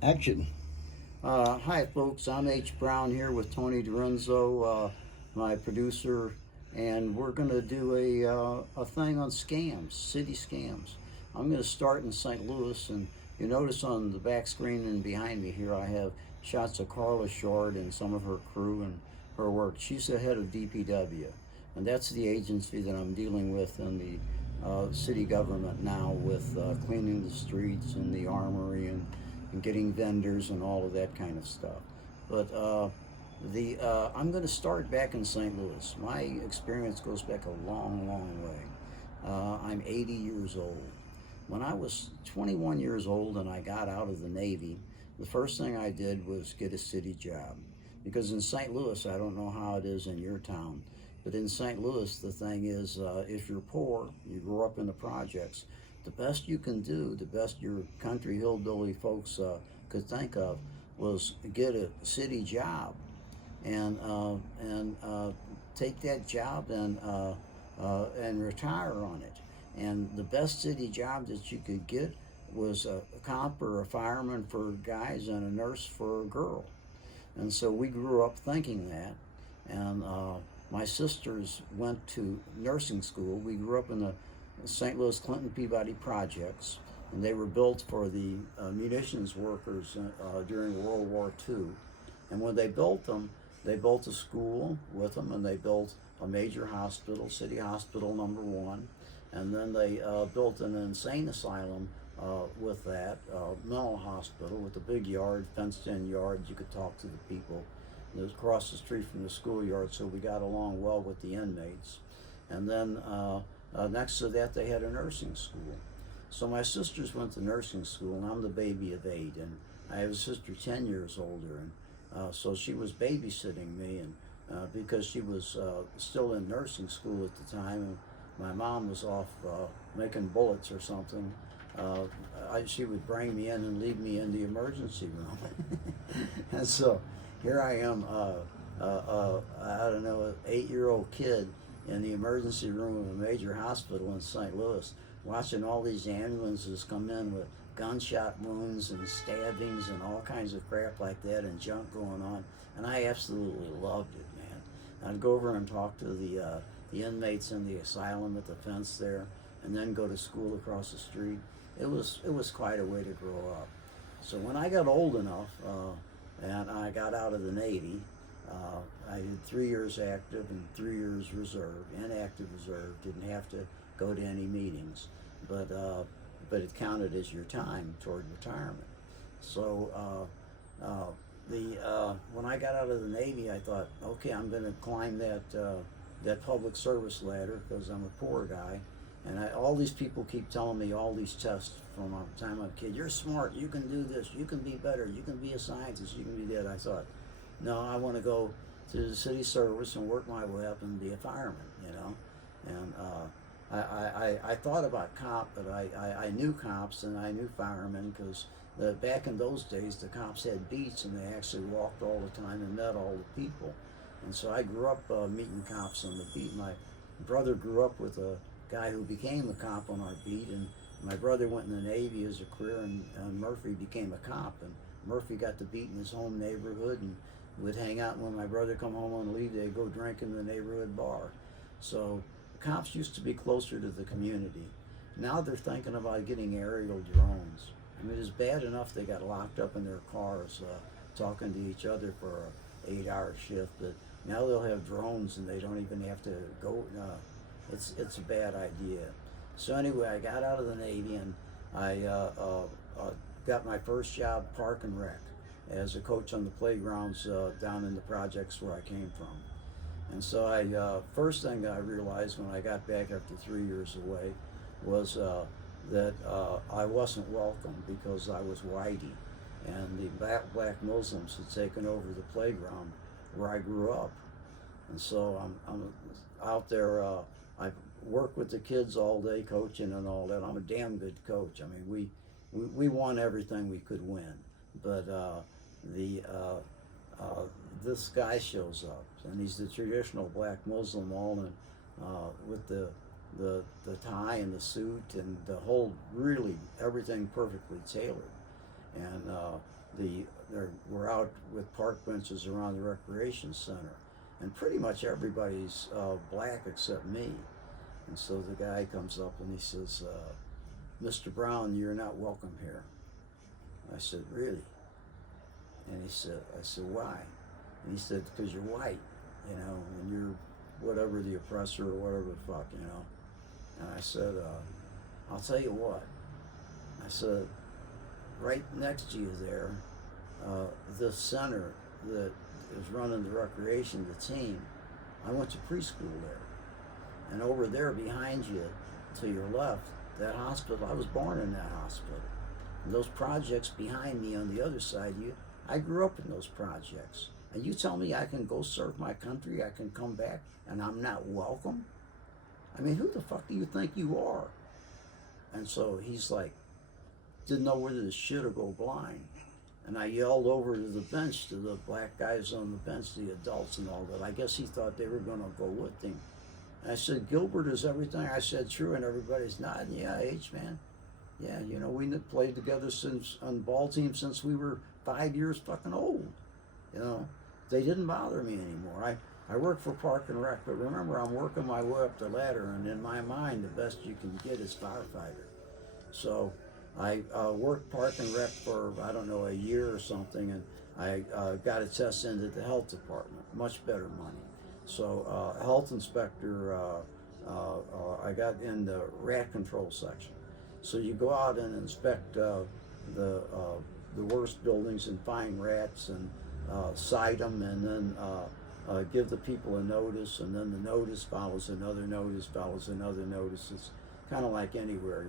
Action. Hi, folks. I'm H. Brown here with Tony Dorenzo, my producer, and we're going to do a thing on scams, city scams. I'm going to start in St. Louis, and you notice on the back screen and behind me here, I have shots of Carla Short and some of her crew and her work. She's the head of DPW, and that's the agency that I'm dealing with in the city government now with cleaning the streets and the armory and getting vendors and all of that kind of stuff. But the I'm going to start back in St. Louis. My experience goes back a long, long way. I'm 80 years old. When I was 21 years old and I got out of the Navy, the first thing I did was get a city job. Because in St. Louis, I don't know how it is in your town, but in St. Louis, the thing is, if you're poor, you grew up in the projects, the best you can do, the best your country hillbilly folks could think of, was get a city job and take that job and retire on it. And the best city job that you could get was a cop or a fireman for guys and a nurse for a girl. And so we grew up thinking that. And my sisters went to nursing school. We grew up in the St. Louis Clinton Peabody projects, and they were built for the munitions workers during World War II. And when they built a school with them, and they built a major hospital, City Hospital number one, and then they built an insane asylum with that mental hospital with a big yard, fenced-in yard. You could talk to the people. It was across the street from the schoolyard, so we got along well with the inmates. And then next to that, they had a nursing school. So my sisters went to nursing school, and I'm the baby of 8, and I have a sister 10 years older, and so she was babysitting me, and because she was still in nursing school at the time, and my mom was off making bullets or something. She would bring me in and leave me in the emergency room, and so here I am, I don't know, an 8-year-old kid in the emergency room of a major hospital in St. Louis, watching all these ambulances come in with gunshot wounds and stabbings and all kinds of crap like that and junk going on, and I absolutely loved it, man. I'd go over and talk to the inmates in the asylum at the fence there, and then go to school across the street. It was quite a way to grow up. So when I got old enough, and I got out of the Navy, I did 3 years active and 3 years reserve, inactive reserve. Didn't have to go to any meetings, but it counted as your time toward retirement. So when I got out of the Navy, I thought, okay, I'm going to climb that public service ladder because I'm a poor guy, and all these people keep telling me all these tests from the time I'm a kid. You're smart. You can do this. You can be better. You can be a scientist. You can be that. I thought, no, I want to go to the city service and work my way up and be a fireman, you know. And I thought about cop, but I knew cops and I knew firemen because back in those days the cops had beats and they actually walked all the time and met all the people. And so I grew up meeting cops on the beat. My brother grew up with a guy who became a cop on our beat, and my brother went in the Navy as a career, and Murphy became a cop. And Murphy got the beat in his home neighborhood and would hang out. And when my brother come home on leave, they'd go drink in the neighborhood bar. So cops used to be closer to the community. Now they're thinking about getting aerial drones. I mean, it's bad enough they got locked up in their cars talking to each other for an 8-hour shift, but now they'll have drones and they don't even have to go. It's a bad idea. So anyway, I got out of the Navy and I got my first job, park and rec, as a coach on the playgrounds down in the projects where I came from. And so first thing I realized when I got back after 3 years away was that I wasn't welcome because I was whitey, and the black Muslims had taken over the playground where I grew up. And so I'm out there. I work with the kids all day, coaching and all that. I'm a damn good coach. I mean, we won everything we could win, but the this guy shows up, and he's the traditional black Muslim, all in with the tie and the suit and the whole, really everything perfectly tailored. And we're out with park benches around the recreation center, and pretty much everybody's black except me. And so the guy comes up and he says, "Mr. Brown, you're not welcome here." I said, "Really?" And I said, "Why?" And he said, "Because you're white, and you're whatever the oppressor or whatever the fuck, And I said, "I'll tell you what." I said, "Right next to you there, this center that is running the recreation, the team, I went to preschool there. And over there behind you, to your left, that hospital, I was born in that hospital. And those projects behind me on the other side of you, I grew up in those projects. And you tell me I can go serve my country, I can come back, and I'm not welcome? I mean, who the fuck do you think you are?" And so he's like, didn't know whether to shit or go blind. And I yelled over to the bench, to the black guys on the bench, the adults and all that. I guess he thought they were going to go with him. And I said, "Gilbert, is everything I said true?" And everybody's nodding. "Yeah, H, man. Yeah, we played together since on ball team since we were 5 years fucking old. They didn't bother me anymore. I work for Park and Rec, but remember, I'm working my way up the ladder, and in my mind, the best you can get is firefighter. So I worked Park and Rec for, I don't know, a year or something, and I got a test into the health department, much better money. So health inspector, I got in the rat control section. So you go out and inspect the worst buildings and find rats and cite them, and then give the people a notice, and then the notice follows another notice, follows another notice. It's kind of like anywhere,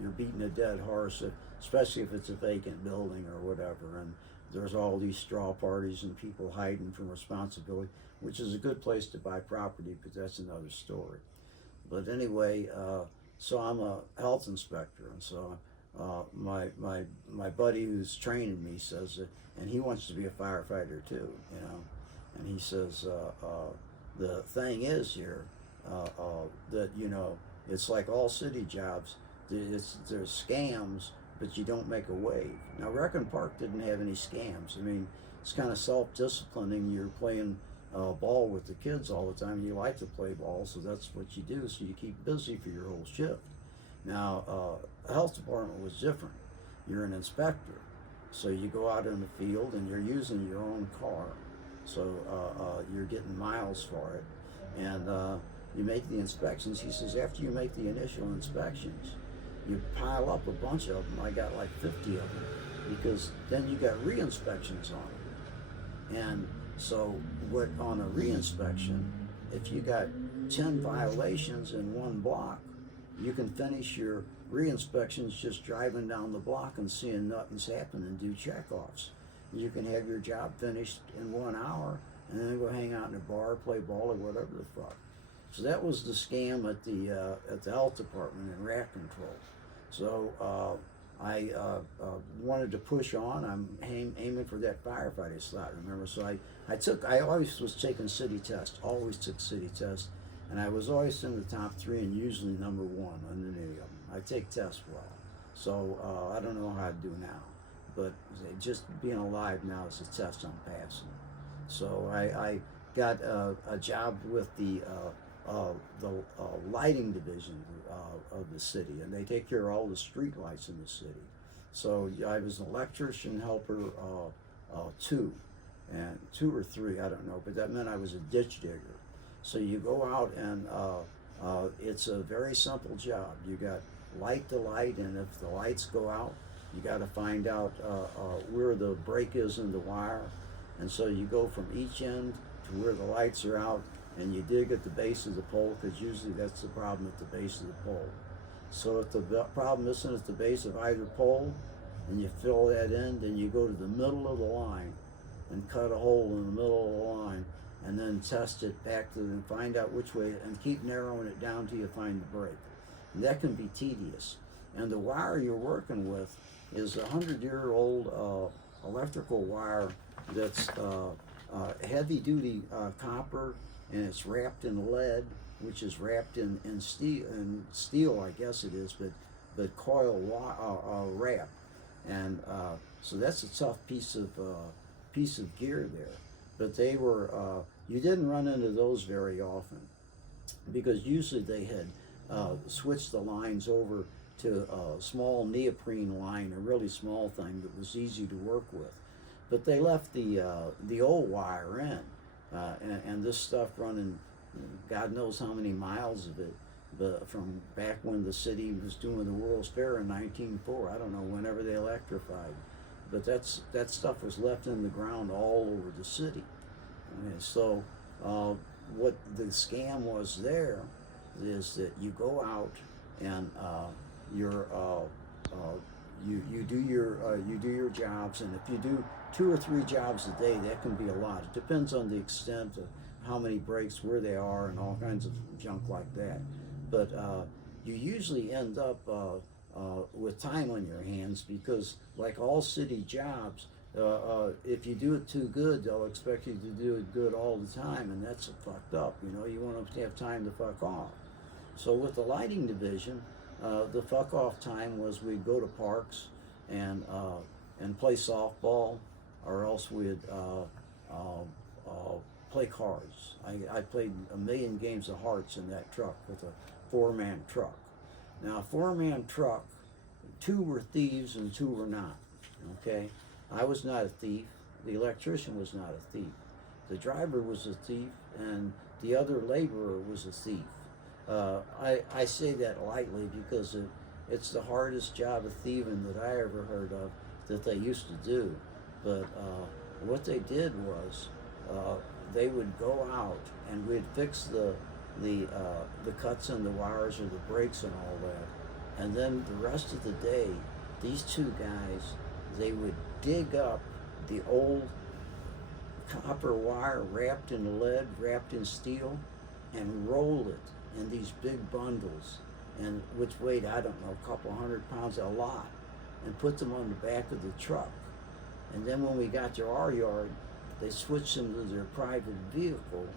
you're beating a dead horse, especially if it's a vacant building or whatever, and there's all these straw parties and people hiding from responsibility, which is a good place to buy property, because that's another story. But anyway, so I'm a health inspector, and so my buddy who's training me says that, and he wants to be a firefighter too, and he says, the thing is here, that it's like all city jobs. There's scams, but you don't make a wave. Now, Rec and Park didn't have any scams. I mean, it's kind of self-disciplining. You're playing ball with the kids all the time. You like to play ball, so that's what you do. So you keep busy for your whole shift. Now, the health department was different. You're an inspector, so you go out in the field and you're using your own car. So you're getting miles for it, and you make the inspections. He says, after you make the initial inspections, you pile up a bunch of them. I got like 50 of them, because then you got re-inspections on them. And so what on a re-inspection, if you got 10 violations in one block, you can finish your re-inspections just driving down the block and seeing nothing's happening and do checkoffs. You can have your job finished in 1 hour and then go hang out in a bar, play ball, or whatever the fuck. So that was the scam at the health department in rat control. So I wanted to push on. I'm aiming for that firefighter slot, remember? So I always was taking city tests, always took city tests, and I was always in the top 3 and usually number 1 on any of them. I take tests well. So I don't know how to do now, but just being alive now is a test I'm passing. So I got a job with the lighting division of the city, and they take care of all the street lights in the city. So I was an electrician helper 2 or 3, I don't know, but that meant I was a ditch digger. So you go out and it's a very simple job. You got light to light, and if the lights go out, you got to find out where the break is in the wire, and so you go from each end to where the lights are out, and you dig at the base of the pole, because usually that's the problem at the base of the pole. So if the problem isn't at the base of either pole, and you fill that in, then you go to the middle of the line and cut a hole in the middle of the line, and then test it back to and find out which way, and keep narrowing it down till you find the break. And that can be tedious. And the wire you're working with is a 100-year-old electrical wire that's heavy-duty copper, and it's wrapped in lead, which is wrapped in steel, I guess it is, but coil wrap. and so that's a tough piece of gear there. But they were you didn't run into those very often because usually they had switched the lines over to a small neoprene line, a really small thing that was easy to work with. But they left the old wire in, and this stuff running, God knows how many miles of it, but from back when the city was doing the World's Fair in 1904, I don't know, whenever they electrified. But that stuff was left in the ground all over the city. And so what the scam was there is that you go out and you're you do your jobs, and if you do 2 or 3 jobs a day, that can be a lot. It depends on the extent of how many breaks, where they are, and all kinds of junk like that. But you usually end up with time on your hands because, like all city jobs, if you do it too good, they'll expect you to do it good all the time, and that's fucked up. You know, you want to have time to fuck off. So with the lighting division, the fuck off time was we'd go to parks and play softball, or else we'd play cards. I played a million games of hearts in that truck with a 4-man truck. Now, a 4-man truck, 2 were thieves and 2 were not. Okay, I was not a thief. The electrician was not a thief. The driver was a thief, and the other laborer was a thief. I say that lightly because it's the hardest job of thieving that I ever heard of that they used to do. But what they did was they would go out and we'd fix the cuts in the wires or the brakes and all that. And then the rest of the day, these 2 guys, they would dig up the old copper wire wrapped in lead, wrapped in steel, and roll it in these big bundles, and which weighed, I don't know, a couple 100 pounds, a lot, and put them on the back of the truck. And then when we got to our yard, they switched them to their private vehicle,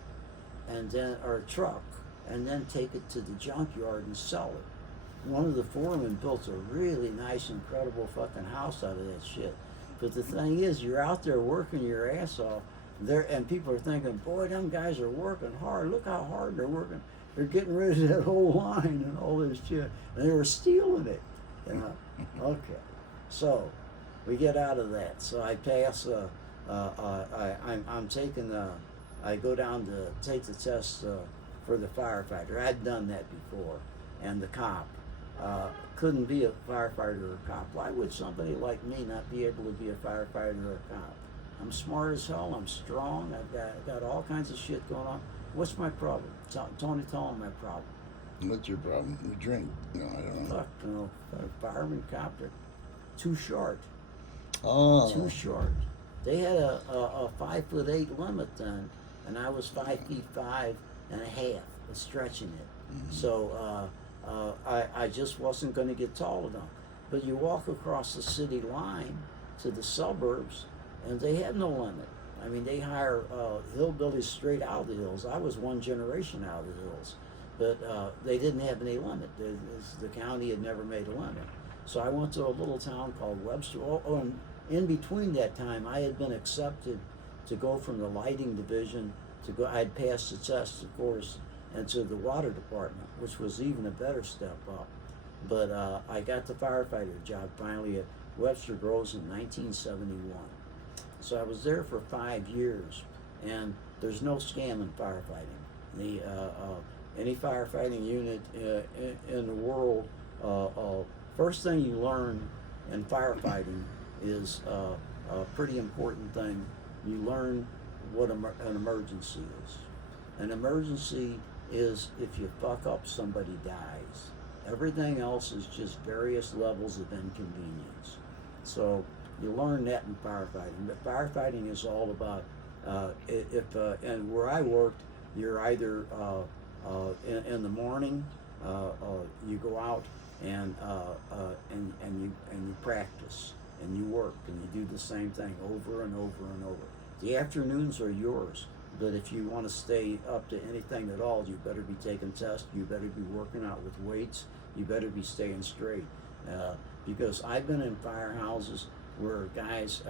and then our truck, and then take it to the junkyard and sell it. One of the foremen built a really nice, incredible fucking house out of that shit. But the thing is, you're out there working your ass off, there, and people are thinking, boy, them guys are working hard. Look how hard they're working. They're getting rid of that whole line and all this shit, and they were stealing it. You know? Okay, so we get out of that. So I pass. I'm taking. I go down to take the test for the firefighter. I'd done that before, and the cop. Couldn't be a firefighter or a cop. Why would somebody like me not be able to be a firefighter or a cop? I'm smart as hell. I'm strong. I've got all kinds of shit going on. What's my problem? Tony, tell him my problem. What's your problem? You drink. No, I don't know. Fuck, you know, fireman, cop, they're too short. Oh. Too short. They had a 5'8" limit then, and I was 5'5.5", stretching it. Mm-hmm. So I just wasn't going to get tall enough. But you walk across the city line to the suburbs, and they had no limit. I mean, they hire hillbillies straight out of the hills. I was one generation out of the hills, but they didn't have any limit. The county had never made a limit. So I went to a little town called Webster. And in between that time, I had been accepted to go from the lighting division to go. I'd passed the test, of course, and to the water department, which was even a better step up. But I got the firefighter job finally at Webster Groves in 1971. So I was there for 5 years, and there's no scam in firefighting. Any firefighting unit in the world, first thing you learn in firefighting is a pretty important thing. You learn what an emergency is. An emergency is if you fuck up, somebody dies. Everything else is just various levels of inconvenience. So you learn that in firefighting. But firefighting is all about, and where I worked, you're either in the morning, you go out and you practice and you work and you do the same thing over and over and over. The afternoons are yours, but if you want to stay up to anything at all, you better be taking tests, you better be working out with weights, you better be staying straight. because I've been in firehouses where guys,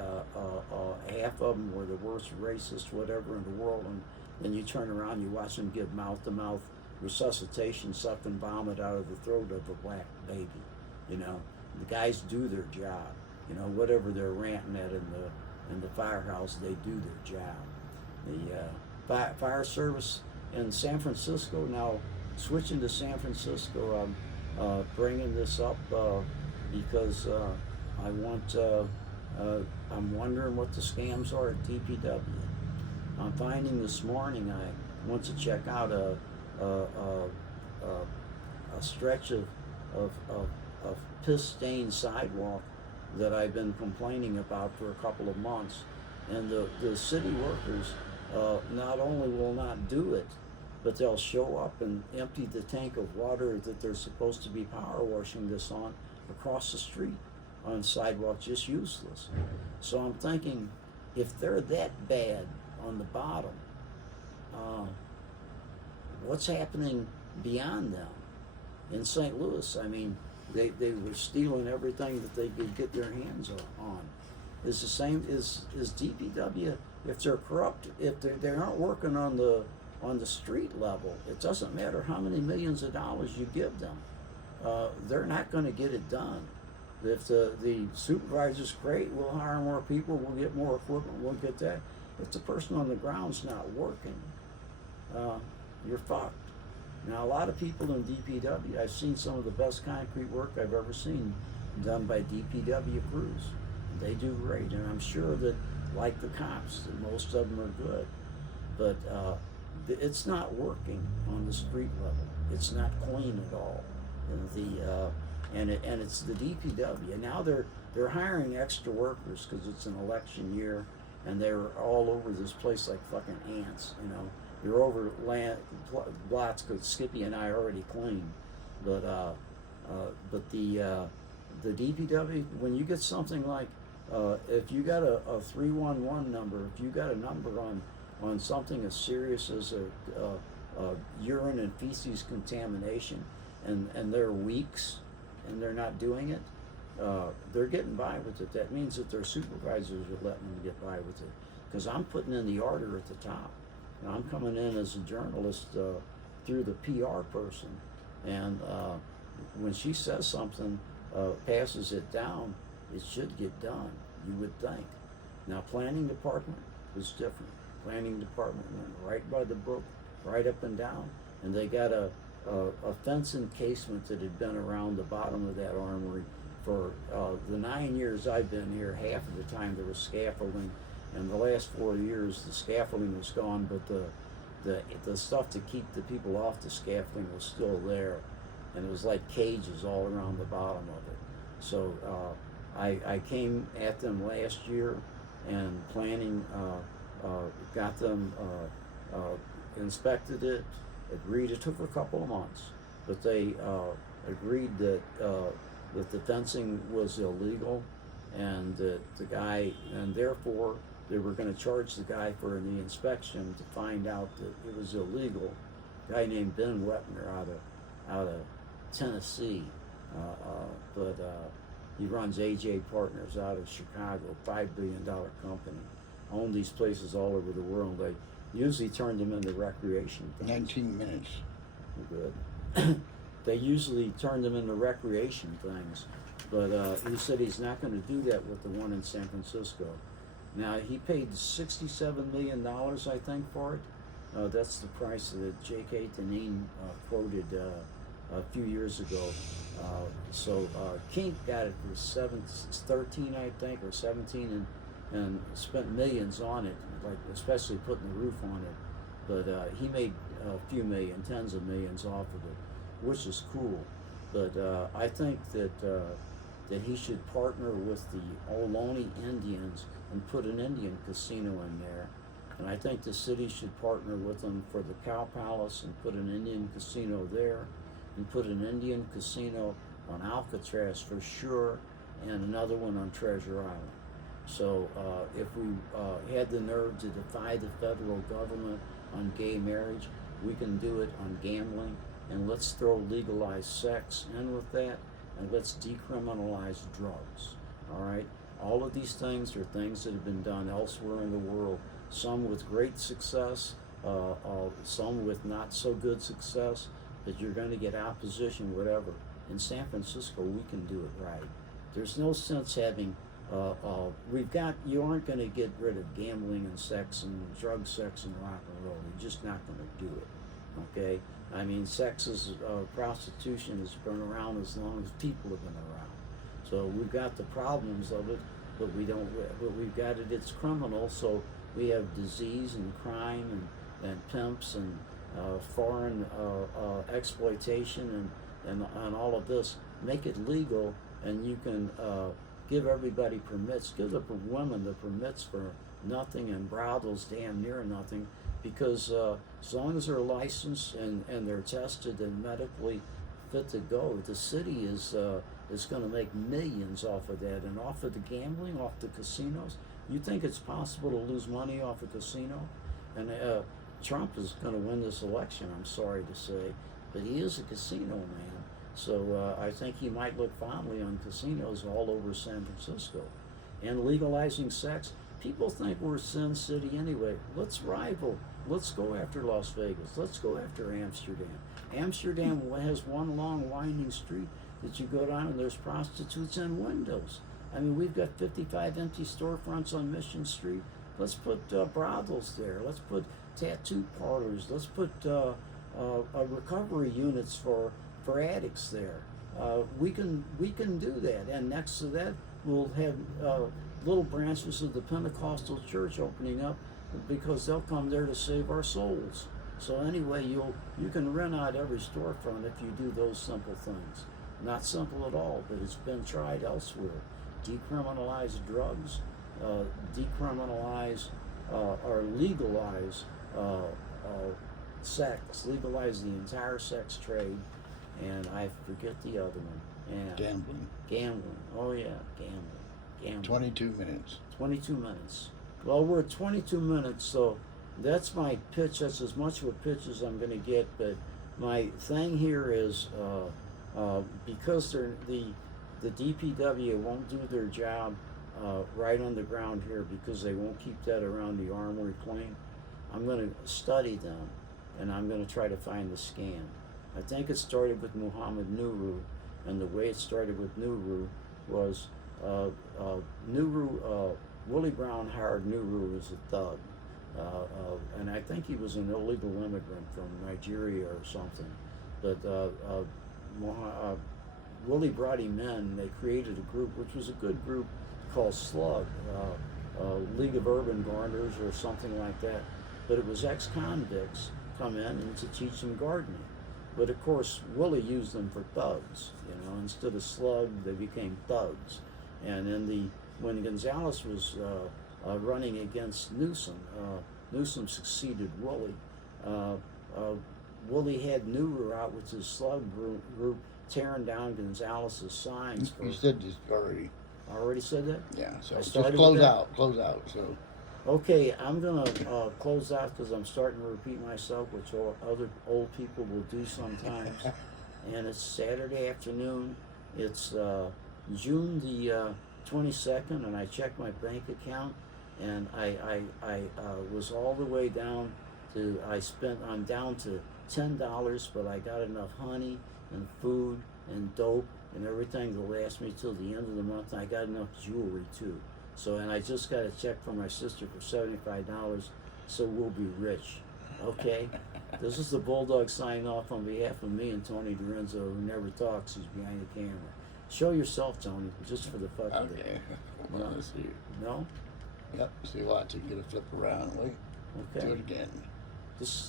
half of them were the worst racist whatever in the world, and then you turn around, you watch them give mouth-to-mouth resuscitation, suck and vomit out of the throat of a black baby. You know, the guys do their job. You know, whatever they're ranting at in the firehouse, they do their job. The fire service in San Francisco now, switching to San Francisco, I'm bringing this up because I want. I'm wondering what the scams are at DPW. I'm finding this morning I went to check out a stretch of piss-stained sidewalk that I've been complaining about for a couple of months, and the city workers not only will not do it, but they'll show up and empty the tank of water that they're supposed to be power washing this on across the street on sidewalk, just useless. So I'm thinking, if they're that bad on the bottom, what's happening beyond them? In St. Louis, I mean, they were stealing everything that they could get their hands on. Is the same is DPW, if they're corrupt, if they aren't working on the street level, it doesn't matter how many millions of dollars you give them, they're not going to get it done. If the supervisor's great, we'll hire more people, we'll get more equipment, we'll get that. If the person on the ground's not working, you're fucked. Now, a lot of people in DPW, I've seen some of the best concrete work I've ever seen done by DPW crews. They do great, and I'm sure that, like the cops, that most of them are good. But it's not working on the street level. It's not clean at all. And it's the DPW. And now they're hiring extra workers because it's an election year, and they're all over this place like fucking ants, you know. They're over lots because Skippy and I already cleaned. But the DPW, when you get something like, if you got a 311 number, if you got a number on something as serious as a urine and feces contamination, and they're weeks and they're not doing it, they're getting by with it. That means that their supervisors are letting them get by with it. Because I'm putting in the order at the top. And I'm coming in as a journalist through the PR person. And when she says something, passes it down, it should get done, you would think. Now, planning department is different. Planning department went right by the book, right up and down, and they got a fence encasement that had been around the bottom of that armory for the 9 years I've been here. Half of the time there was scaffolding, and the last 4 years the scaffolding was gone, but the stuff to keep the people off the scaffolding was still there, and it was like cages all around the bottom of it. So I came at them last year, and planning got them inspected it, agreed. It took a couple of months, but they agreed that the fencing was illegal, and that the guy, and therefore they were going to charge the guy for the inspection to find out that it was illegal. A guy named Ben Wetner out of Tennessee, but he runs AJ Partners out of Chicago, $5 billion company. Own these places all over the world. They usually turn them into recreation things. 19 minutes. Good. They usually turn them into recreation things, but he said he's not going to do that with the one in San Francisco. Now, he paid $67 million, I think, for it. That's the price that J.K. Tanin quoted a few years ago. So Kink got it for 13, I think, or 17, and spent millions on it, like especially putting the roof on it. But he made a few million, tens of millions off of it, which is cool. But I think that he should partner with the Ohlone Indians and put an Indian casino in there. And I think the city should partner with them for the Cow Palace and put an Indian casino there, and put an Indian casino on Alcatraz for sure, and another one on Treasure Island. So if we had the nerve to defy the federal government on gay marriage, we can do it on gambling, and let's throw legalized sex in with that, and let's decriminalize drugs. All right? All of these things are things that have been done elsewhere in the world, some with great success, some with not so good success, but you're going to get opposition, whatever. In San Francisco, we can do it right. There's no sense having, you aren't going to get rid of gambling and sex and drug, sex, and rock and roll. You're just not going to do it. Okay? I mean, prostitution has been around as long as people have been around. So we've got the problems of it, but we've got it, it's criminal, so we have disease and crime and pimps and foreign exploitation and all of this. Make it legal, and you can give everybody permits. Give the women the permits for nothing, and brothels damn near nothing, because as long as they're licensed and they're tested and medically fit to go, the city is going to make millions off of that, and off of the gambling, off the casinos. You think it's possible to lose money off a casino? And Trump is going to win this election, I'm sorry to say, but he is a casino man. So I think he might look fondly on casinos all over San Francisco. And legalizing sex, people think we're Sin City anyway. Let's rival. Let's go after Las Vegas. Let's go after Amsterdam. Amsterdam has one long winding street that you go down and there's prostitutes and windows. I mean, we've got 55 empty storefronts on Mission Street. Let's put brothels there. Let's put tattoo parlors. Let's put recovery units for addicts there. We can do that. And next to that, we'll have little branches of the Pentecostal church opening up, because they'll come there to save our souls. So anyway, you can rent out every storefront if you do those simple things. Not simple at all, but it's been tried elsewhere. Decriminalize drugs, decriminalize or legalize sex, legalize the entire sex trade, and I forget the other one. And Gambling. Oh yeah, gambling. 22 minutes. 22 minutes. Well, we're at 22 minutes, so that's my pitch. That's as much of a pitch as I'm going to get. But my thing here is because the DPW won't do their job right on the ground here, because they won't keep that around the armory plane. I'm going to study them, and I'm going to try to find the scam. I think it started with Muhammad Nuru, and the way it started with Nuru was Willie Brown hired Nuru as a thug, and I think he was an illegal immigrant from Nigeria or something. But Willie brought him in, and they created a group, which was a good group, called Slug, League of Urban Gardeners or something like that. But it was ex-convicts come in and to teach them gardening. But of course, Willie used them for thugs. Instead of Slug, they became thugs. And when Gonzalez was running against Newsom, Newsom succeeded Willie. Willie had Nuru out with his Slug group tearing down Gonzalez's signs. You said this already. I already said that? Yeah, so just close out. So. Okay, I'm going to close out because I'm starting to repeat myself, which other old people will do sometimes. And it's Saturday afternoon. It's June the 22nd, and I checked my bank account, and I was all the way down to, I'm down to $10, but I got enough honey and food and dope and everything to last me till the end of the month. And I got enough jewelry too. So, and I just got a check from my sister for $75, so we'll be rich. Okay? This is the Bulldog signing off on behalf of me and Tony Dorenzo, who never talks. He's behind the camera. Show yourself, Tony, just for the fuck of it. Okay. No? Let's see. No? Yep. See, watch it. Get a flip around. Wait. Okay. Do it again.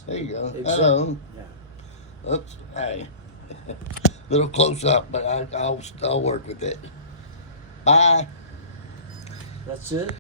There you go. Hello. Yeah. Oops. Hey. Little close up, but I'll work with it. Bye. That's it?